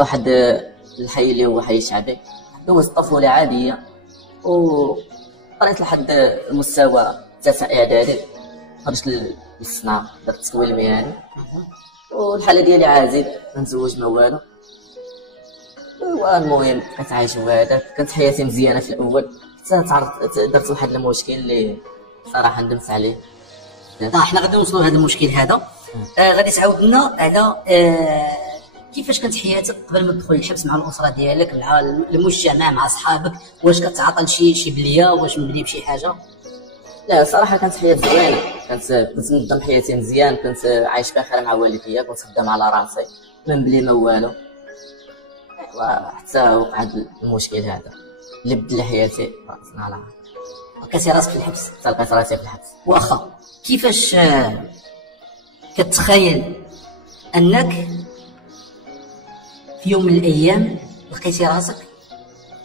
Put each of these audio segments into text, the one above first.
واحد الحي اللي هو حي شعبي، دوزت طفولة عادية وقريت لحد المستوى تاسع إعدادي، خرجت للصنعة درت التكوين المهني، والحالة ديالي عازب متزوج ما والو. والمهم بقيت عايش وهذاك، كانت حياتي مزيانة في الأول حتى درت واحد المشكل اللي صراحة ندمت عليه. حنا غادي نوصلوا لهذا المشكل هذا. غادي تعاود لنا على كيفاش كانت حياتك قبل ما تدخل الحبس مع الاسره ديالك، مع المجتمع، مع اصحابك؟ واش كتعاطى لشي بليه؟ واش مبني بشي حاجه؟ لا صراحة كانت حياة زوينة، كنت منظم حياتي مزيان، كنت عايش بخير مع والديا، كنت خدام على راسي من بلي ما والو. حتى وقع المشكل هذا اللي بدل حياتي راسنا على لقيتي راسك في الحبس؟ لقيت راسي في الحبس. واخا كيفاش كتخيل انك في يوم من الايام لقيتي راسك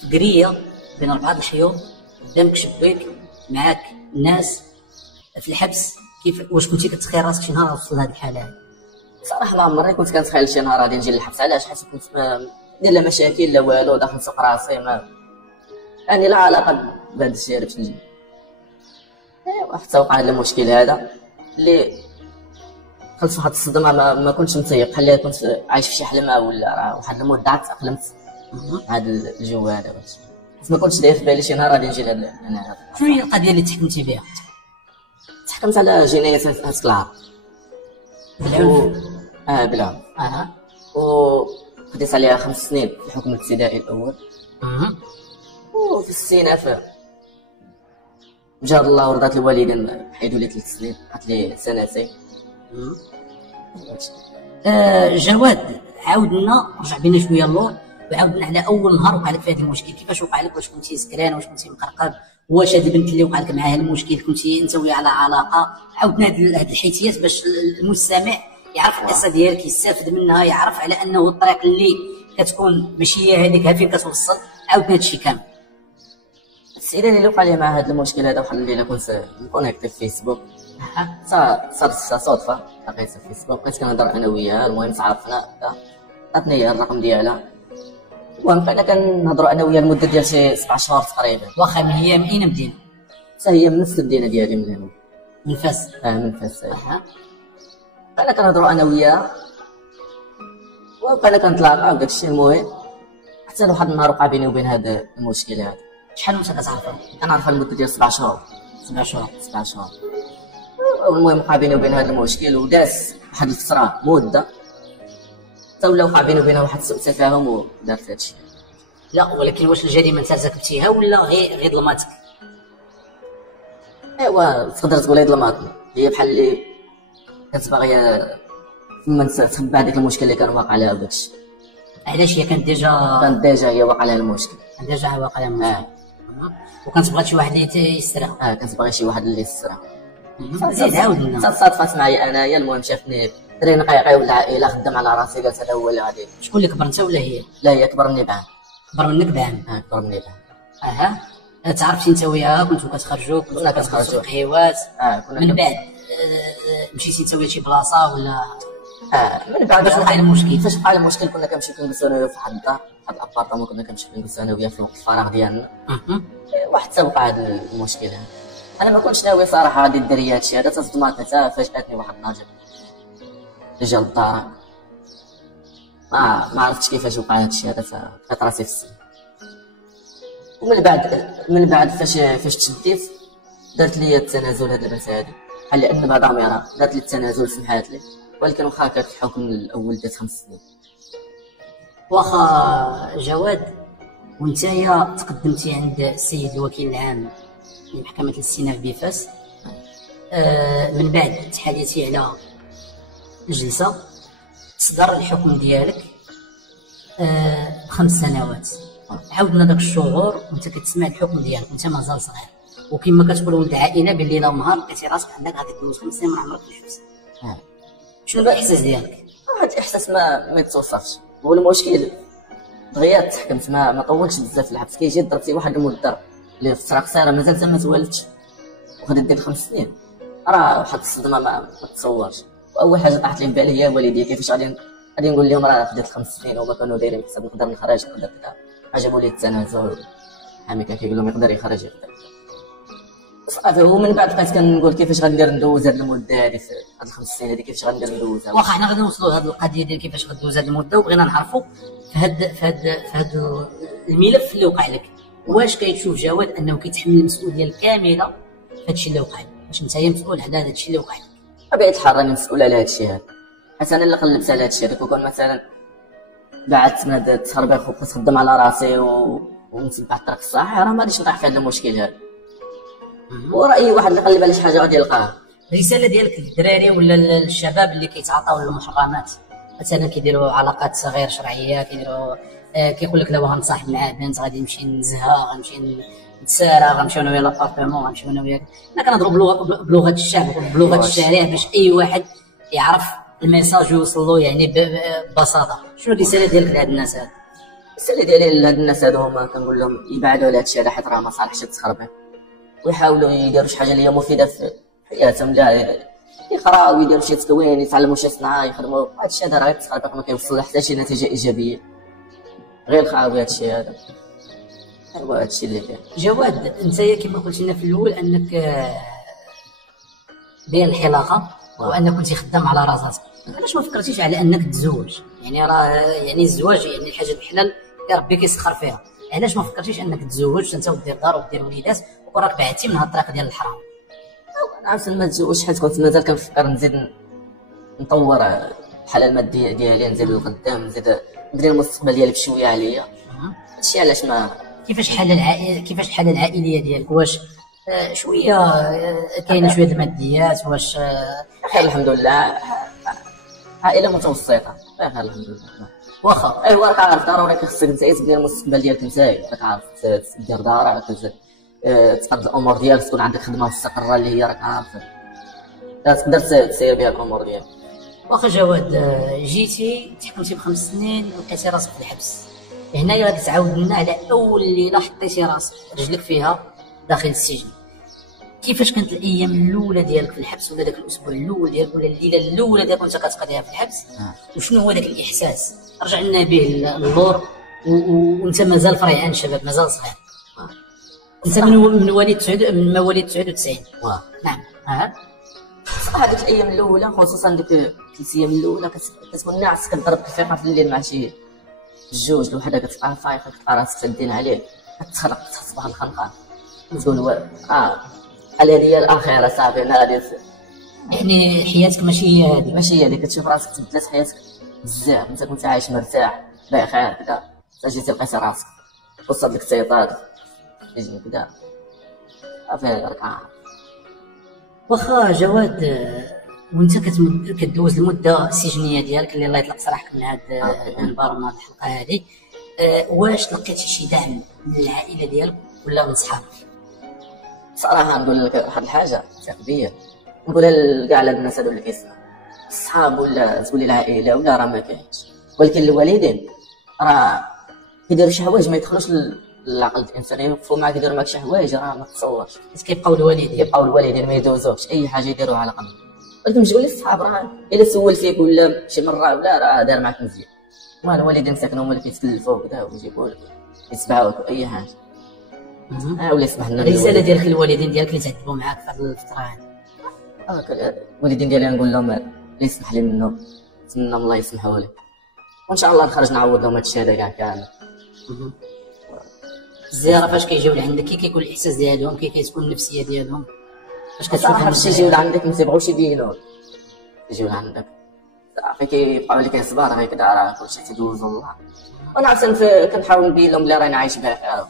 في قريه بين 4 الحيوط، قدامك شباك، معاك الناس في الحبس؟ واش كنتي كتخيل راسك شي نهار توصل لهاد الحاله هادي؟ صراحه ما عمري كنت كنتخيل شي نهار غادي نجي للحبس. علاش؟ حيت كنت لا مشاكل لا والو، داخل سوق راسي، ما يعني لا علاقه بهذا الشيء باش نجي. ايوا حتى وقع هذا المشكل هذا اللي دخلت في واحد الصدمه، ما كنتش متيق، بحال كنت عايش في شي حلمه ولا واحد المده عاد تاقلمت مع هذا الجو هذا، بس ما كنتش داير في بالي شي نهار غادي نجي لهذا. شنو هي القضيه اللي تحكمتي بها؟ تحكمت على جنايه هاتك العار بالعنف. بالعنف. وخديت عليها 5 سنين في الحكم الابتدائي الاول. وفي السيناف جار الله ورضات الوالدين حيدوا لي 3 سنين، بقات لي 2 سنين. جواد، عاود لنا، رجع بينا شويه اللور، وعاود لنا على اول نهار وقع لك في هذا المشكل. كيفاش وقع لك؟ واش كنتي سكران؟ واش كنتي مقرقب؟ واش هذه البنت اللي وقع لك معاها المشكل كنتي انت وياها على علاقه؟ عاودنا هاد الحيتيات باش المستمع يعرف القصه ديالك، يستافد منها، يعرف على انه الطريق اللي كتكون ماشي هي هذيك فين كتوصل. عاودنا هادشي كامل. السيده اللي وقع لي مع هذا المشكل هذا، واحد الليله كنت مكونيكتي في فيسبوك، صادفت صدفه لقيتها في فيسبوك، بقيت كنهضر انا وياها، المهم تعرفنا، عطاتني هي الرقم ديالها، المهم بقينا كنهضروا انا وياها لمده ديال شي 7 شهور تقريبا. واخا من هي من اين مدينه؟ حتى هي من نفس المدينه ديالي، من هنا من فاس. من فاس. بقينا كنهضروا انا وياها وبقينا كنتلاقاو وداك الشيء. المهم حتى واحد النهار وقع بيني وبين هذا المشكل هذا. شحال وانت كتعرفها؟ كنعرفها لمده ديال 7 شهور. 7 شهور. المهم وقع بيني وبين هذا المشكل، وداز واحد الفتره مده حتى ولا وقع بيني وبينها واحد سوء تفاهم ودارت هذا الشيء. لا ولكن واش الجريمه انت ارتكبتيها ولا غير ظلماتك؟ ايوا تقدر تقول هي ظلماتني، هي بحال اللي كانت باغيه ثم تخبى هذاك المشكل اللي كان واقع لها وداك الشيء. علاش هي كانت ديجا هي واقع لها المشكل. ديجا واقع لها المشكل. وكانت بغات شي واحد اللي يسترها. كانت باغي شي واحد اللي يسترها. زيد عاود لنا. صادفات معايا انايا، المهم شافني دري نقيقي ولا عائله، خدام على راسي، قالت هذا هو اللي غادي. شكون اللي كبر، انت ولا هي؟ لا هي كبر مني بعام. كبر منك بعام؟ كبر مني بعام. تعرفتي انت وياها، كنتوا كتخرجوا، كنا كنخرجوا قهيوات؟ كنا من بعد مشيتي انت ويا شي بلاصه ولا؟ من بعد فاش وقع المشكل؟ فاش وقع المشكل كنا كنمشيو كنجلسوا انا وياه في واحد الدار، واحد الابارطمون، كنا كنمشيو كنجلسوا انا وياه في الوقت الفراغ ديالنا. وحتى وقع هذا المشكل هذا. انا ما كنتش ناوي صراحه غادي ندير هادشي هذا، تصدمات حتى فاجاتني واحد النهار جا للدار، ما عرفتش كيفاش وقع هادشي هذا، فلقيت راسي في السجن. ومن بعد فاش تشديت درت لي التنازل. هاد البنت هادي بحال اللي انبها ضميرها، درت لي التنازل، سمحات لي، ولكن واخا كانت الحكم الاول دات 5 سنين. واخا جواد، وانتيا تقدمتي عند السيد الوكيل العام لمحكمة الاستئناف بفاس، من بعد تحاليتي على الجلسة، تصدر الحكم ديالك 5 سنوات. عاودنا داك الشهور وانت كتسمع الحكم ديالك وانت مازال صغير، وكما كتقول ولد عائله بالليل ونهار لقيتي راسك عندك غادي دوز 5 سنين من عمرك في الحبس. شنو الاحساس ديالك؟ هاد الاحساس ما يتوصفش. هو المشكل دغيا تحكمت، ما طولتش بزاف في الحبس، كيجي ضربتي واحد المده اللي فتره قصيره مازال ما توالدتش وغادي دير 5 سنين، راه واحد الصدمه ما تصورش. واول حاجه طاحت لي في بالي هي والديا، كيفاش غادي غادي نقول لهم راه خديت 5 سنين وما كانوا دايرين حساب نقدر نخرج نقدر كذا. عجبوا لي التنازل، حامي كان كيقول لهم يقدر يخرج يقدر صافي. ومن بعد بقيت كنقول كيفاش غندير ندوز هاد المده هادي في هاد 5 سنين هادي، كيفاش غندير ندوزها. واخا حنا غادي نوصلوا لهاد القضيه ديال كيفاش غدوز هاد المده، وبغينا نعرفوا في هاد الملف اللي وقع لك، واش كيتشوف جواد انه كيتحمل المسؤوليه الكامله في هادشي اللي وقع لك؟ واش انت مسؤول على هادشي اللي وقع لك؟ بطبيعة الحال راني مسؤول على هادشي هذا، حيت انا اللي قلبت على هادشي هذاك. وكون مثلا بعدت من هاد التخربيق وبقيت خدام على راسي ونتبع الطريق الصحيح، راه ما غاديش نطيح في هاد المشكل هذا. ورأي واحد اللي قلب على شي حاجه غادي يلقاها. الرساله ديالك للدراري ولا للشباب اللي كيتعاطاو المحرمات، مثلا كيديروا علاقات غير شرعيه، كيديروا كيقول لك دابا غنصاحب مع بنت، غادي نمشي نزهى، غنمشي نتسارى، غنمشيو انا ويا لابارتمون، غنمشيو انا وياك. انا كنهضروا بلغه الشعب بلغه الشارع باش اي واحد يعرف الميساج يوصل له يعني ببساطه. شنو الرساله ديالك لهاد الناس هاد؟ الرساله ديالي لهاد الناس هادو هما كنقول لهم يبعدوا على هادشي هذا، حيت راه ما صالحش التخربيق، ويحاولوا يديروا شي حاجه اللي هي مفيده في حياتهم. لا يقراو ويديروا شي تكوين، يتعلموا شي صنعه، يخدموا. هادشي هذا راه التخربيق ما كيوصل حتى شي نتيجه ايجابيه، غير خاوي هادشي هذا. ايوا هادشي اللي كاين. جواد، انت كما قلت لنا في الاول انك ديال الحلاقه وانك كنتي خدام على راسك، علاش ما فكرتيش على انك تزوج؟ يعني راه يعني الزواج يعني الحاجه الحلال اللي ربي كيسخر فيها، علاش ما فكرتيش انك تزوج انت ودير دار ودير وليدات وراك بعدتي من هاد الطريق ديال الحرام؟ انا عارف ما تزوجش، حيت كنت مازال كنفكر نزيد نطور الحاله الماديه ديالي، نزيد لقدام، نزيد نبني المستقبل ديالي بشويه عليا. هادشي علاش ما. كيفاش الحاله العائليه ديالك؟ واش شويه كاينه شويه الماديات؟ واش خير الحمد لله، عائله متوسطه خير الحمد لله. واخا ايوا راك عارف ضروري خصك انت تبني المستقبل ديالك انت، راك عارف دير دارك، تقاد الامور ديالك، تكون عندك خدمه مستقره اللي هي راك عارف تقدر تسير بها الامور ديالك. واخا جواد، جيتي تحكمتي ب5 سنين ولقيتي راسك في الحبس، هنايا غادي تعاود لنا على اول ليله حطيتي راسك رجلك فيها داخل السجن. كيفاش كانت الايام الاولى ديالك في الحبس، ولا داك الاسبوع الاول ديالك، ولا الليله الاولى ديالك وانت كتقضيها في الحبس؟ وشنو هو داك الاحساس؟ رجع لنا به للور وانت مازال فريعان شباب، مازال صغير. انت من مواليد 99. نعم. صراحه ديك الايام الاولى، خصوصا ديك 3 ايام الاولى، كتكون ناعس، كتضرب الفيقه في الليل مع شي جوج الوحده، كتبقى فايقه، كتبقى راسك تدين عليه، كتخرق، تحس بواحد الخنقه، تقول بحال هذه هي الاخيره صافي انا غادي. يعني حياتك ماشي هي هذه، ماشي هي هذيك، كتشوف راسك تبدلات حياتك بزاف. انت كنت عايش مرتاح بخير كذا، جيتي لقيتي راسك وصل لك السيطات يجي كذا صافي راك عارف. واخا جواد، وانت كدوز المده السجنيه ديالك اللي الله يطلق سراحك من هذا المنبر ومن هذه الحلقه هذه، واش لقيتي شي دعم من العائله ديالك ولا من صحابك؟ صراحه نقول لك واحد الحاجه ثقبيه، نقولها لكاع الناس هادو اللي كيسمعوا، الصحاب ولا تقولي العائله ولا راه ما كاينش، ولكن الوالدين راه كيديروا شي حوايج ما يدخلوش للعقل الانسان، يوقفوا معاك يديروا معاك شي حوايج راه ما تصورش. حيت كيبقاو الوالدين ما يدوزوش اي حاجه يديروها على قلبهم. ولكن تقول لي الصحاب راه الا سول فيك ولا شي مره ولا راه دار معاك مزيان. الوالدين ساكنوا هما اللي كيتكلفوا كذا ويجيبوا لك يتبعوك اي حاجه. ولا يسمح لنا. الرساله ديالك للوالدين ديالك اللي تعذبوا معاك في هذه الفتره هذه؟ الوالدين ديالي نقول لهم اللي يسمح لي منهم نتمنى الله يسمحوا لي، وان شاء الله نخرج نعوض لهم هادشي هذا كاع كامل. الزياره فاش كيجيو لعندك كي كيكون الاحساس ديالهم، كي كتكون النفسيه ديالهم فاش كتشوفهم؟ شي يجيو لعندك ما تيبغوش يبينوا، يجيو لعندك صافي كيبقاو لك صبار غير كذا، راه كلشي تيدوز الله. وانا عرفتي كنحاول نبين لهم بلي راني عايش بخير،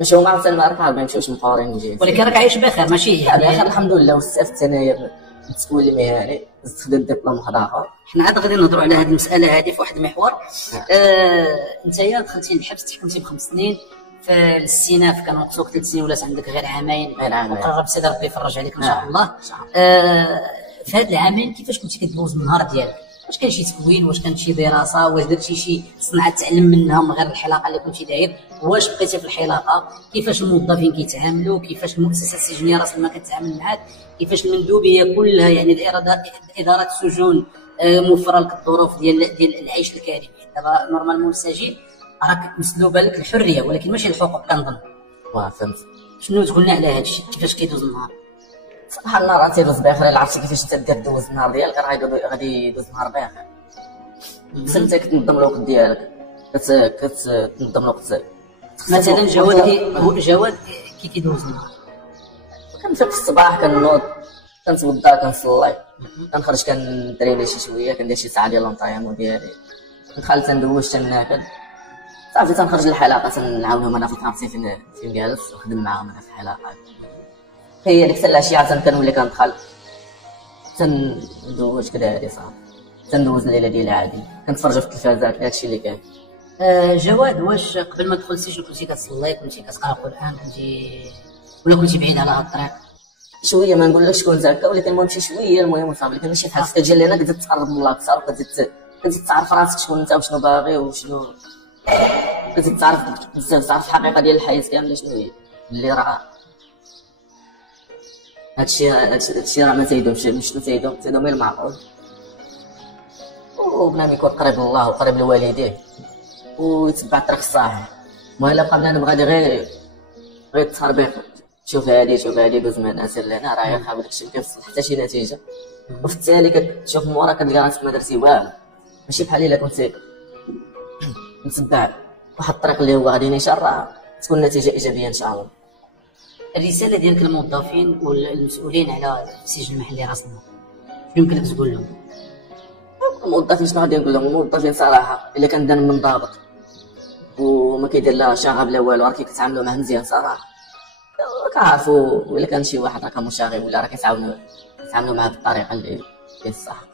ماشي هما عرفتي ما راك ما يمشيوش مفورين نجي، ولكن راك عايش بخير ماشي يعني بخير الحمد لله. واستفدت انايا بالتسويل المهني، خديت دبلوم واحد اخر. حنا عاد غادي نهضروا على هذه المساله هذه في واحد المحور. نتايا دخلتي للحبس، تحكمتي ب5 سنين، في الاستئناف كان وقتك 3 سنين ولات عندك غير عامين، وقرب سيدي ربي يفرج عليك ان شاء الله. في هاد العامين كيفاش كنتي كدوز النهار ديالك؟ واش كان شي تكوين؟ واش كانت شي دراسه؟ واش درتي شي صنعه تعلم منها من غير الحلاقه اللي كنتي داير؟ واش بقيتي في الحلاقه؟ كيفاش الموظفين كيتعاملوا؟ كيفاش المؤسسه السجنيه راس ما كتعامل معاك؟ كيفاش المندوبيه كلها يعني ادارات السجون موفره لك الظروف ديال العيش الكريم. دابا نورمالمون السجين راك مسلوبه لك الحريه ولكن ماشي الحقوق كنظن. فهمت. شنو تقولنا على هذا الشيء كيفاش كيدوز النهار؟ صراحه النهار تيدوز بخير الا عرفتي كيفاش انت دير دوز النهار ديالك راه غادي يدوز النهار بخير. بس انت كتنظم الوقت ديالك كتنظم الوقت. مثلا جواد كي كيدوز النهار كنفيق في الصباح كنوض كنتوضا كنصلي كنخرج كندري شي شويه كندير شي ساعه ديال لونطايمون ديالي ندخل تندوش تناكل صافي تنخرج للحلقه تنعاونهم انا في الكابتي فين جالس ونخدم معاهم انا في الحلقه. هي ديك العشيه كنولي كندخل تندوش كدا هادي صافي تندوز الليله ديالي عادي كنتفرج في التلفازات داكشي اللي كاين. جواد واش قبل ما تدخل السجن كنتي كتصلي كنتي كتقرا القران ولا كنتي بعيد على هاد الطريق؟ شويه ما نقولكش كنت هكا ولكن المهم شي شويه المهم صافي لكن ماشي بحال كتجي لهنا كتزيد تقرب من الله اكثر وكتزيد تعرف راسك شكون انت وشنو باغي وشنو كتزيد تعرف بزاف تعرف الحقيقه ديال الحياه كامله شنو هي اللي راه هادشي راه ما تيدومش شنو تيدوم غير المعقول وبنادم يكون قريب لله وقريب لوالديه ويتبع الطريق الصحيح. المهم الا بقى بنادم غادي غير التربيق شوف هادي دوز مع الناس اللي هنا راه يخاف داكشي ما كيوصل حتى شي نتيجه وفي التالي كتشوف من ورا كتلقى راسك ما درتي والو ماشي بحال الا كنت متبع واحد الطريق اللي هو غادي نشر راه تكون نتيجه ايجابيه ان شاء الله. الرساله ديالك للموظفين والمسؤولين على السجن المحلي راس النهار شنو يمكن لك تقول لهم؟ الموظفين شنو غادي نقول لهم؟ الموظفين صراحه الا كان دان منضبط وما كيدير لا شغب لا والو راه كيتعاملوا معاه مزيان صراحه كنعرفوا الا كان شي واحد راه مشاغب ولا راه كيتعاونوا معاه بالطريقه اللي الصح.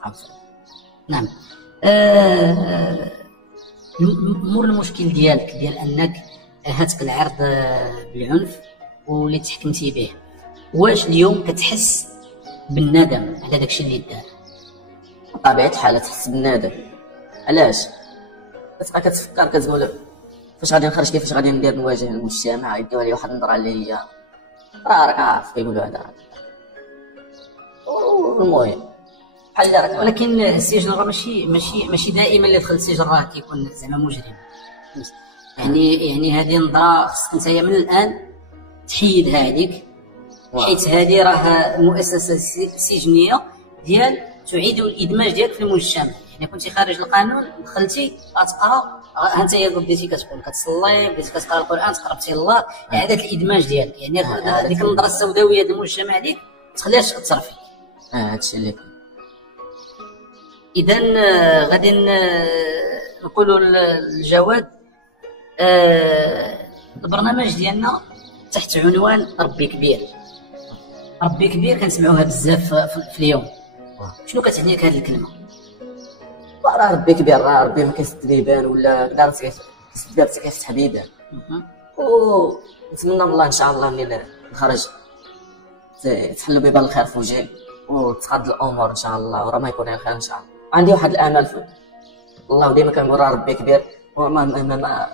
نعم. مور المشكل ديالك ديال انك هاتك العرض بالعنف واللي تحكمتي به واش اليوم كتحس بالندم على داكشي اللي دار؟ بطبيعه الحال تحس بالندم. علاش؟ كتبقى كتفكر كتقول فاش غادي نخرج كيفاش غادي ندير نواجه المجتمع يديو لي واحد النظره اللي هي راك عارف كيقولوا هذا المهم بحال راك. ولكن السجن راه ماشي دائما اللي دخل السجن راه كيكون زعما مجرم. يعني هذه نظره خصك نتايا من الان تحيدها عليك حيت هذه راه مؤسسه سجنيه ديال تعيد الادماج ديالك في المجتمع. يعني كنتي خارج القانون دخلتي غتقرا انت بديتي كتقول كتصلي بديتي كتقرا القران تقربتي الله اعاده الادماج ديالك. يعني ديك النظره السوداويه ديال المجتمع ديك ما تخليهاش تاثر فيك. هادشي اللي اذا غادي نقولوا للجواد البرنامج ديالنا تحت عنوان ربي كبير. ربي كبير كنسمعوها بزاف في اليوم. شنو كتعني لك هذه الكلمه؟ راه ربي كبير راه ربي ما كيسد بيبان ولا دارت كيفتح بيبان ونتمنى من الله ان شاء الله ملي نخرج تحلوا بيبان الخير في وجهي وتقاد الامور ان شاء الله وراه ما يكون الخير ان شاء الله. عندي واحد الامل في الله وديما كنقول راه ربي كبير وما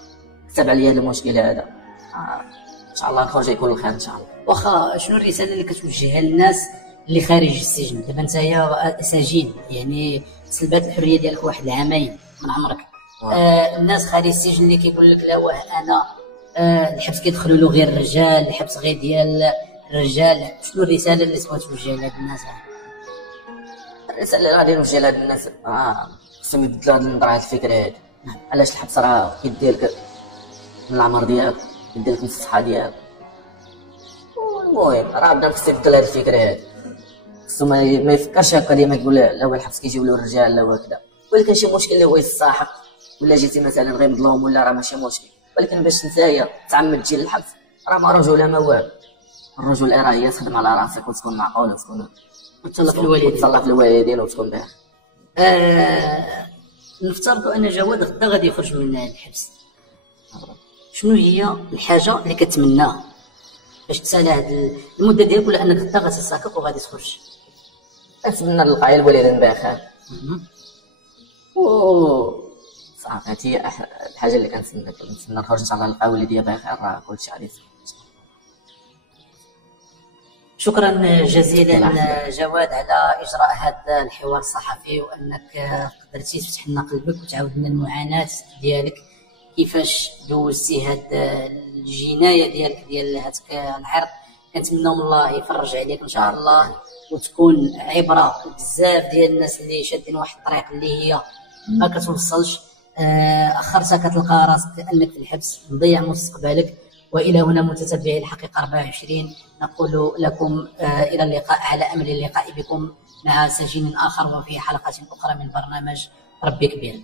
كتب عليا المشكل هذا ان شاء الله نخرج يكون الخير ان شاء الله. واخا شنو الرساله اللي كتوجهها للناس اللي خارج السجن؟ دابا نتايا سجين يعني سلبات الحريه ديالك واحد العامين من عمرك. الناس خارج السجن اللي كيقول لك لا واه انا الحبس كيدخلوا له غير الرجال الحبس غير ديال الرجال. شنو الرساله اللي تبغي توجهها لهاد الناس؟ الرساله اللي غادي نوجهها لهاد الناس خصهم يبدلوا هاد النظره هاد الفكره هادي. علاش الحبس راه كيدير من العمر ديالك يدير لك من الصحه ديالك. المهم راه بدا خصو يبدل هاد الفكره هادي خصو ما يفكرش هكا ديما يقول لا هو الحبس كيجيو له الرجال لا هو هكذا. ولكن شي مشكل اللي هو يستحق ولا جيتي مثلا غير مظلوم ولا راه ماشي مشكل. ولكن باش نتايا تعمد تجي للحبس راه ما رجوله ما والو. الرجل راه هي تخدم على راسك وتكون معقول وتكون تهلا في الوالدين تهلا في الوالدين وتكون بخير. نفترض ان جواد غدا غادي يخرج من الحبس شنو هي الحاجه اللي كتمناها باش تسالى هاد المده ديالك ولا انك غدا غتساكك وغادي تخرج؟ كنتمنى نلقى الوالدين بخير صافي هادي هي الحاجه اللي كنتمنى نخرج ان شاء الله نلقى والديا بخير راه كلشي غادي. شكرا جزيلا جواد على اجراء هذا الحوار الصحفي، وانك قدرتي تفتح لنا قلبك وتعاود لنا المعاناه ديالك كيفاش دوزتي هاد الجنايه ديالك ديال هذاك العرض. كنتمنى من الله يفرج عليك ان شاء الله، وتكون عبره بزاف ديال الناس اللي شادين واحد الطريق اللي هي ما كتوصلش، اخرتها كتلقى راسك انك في الحبس مضيع مستقبلك. والى هنا متتبعي الحقيقه 24 نقول لكم الى اللقاء، على امل اللقاء بكم مع سجين اخر وفي حلقه اخرى من برنامج ربي كبير.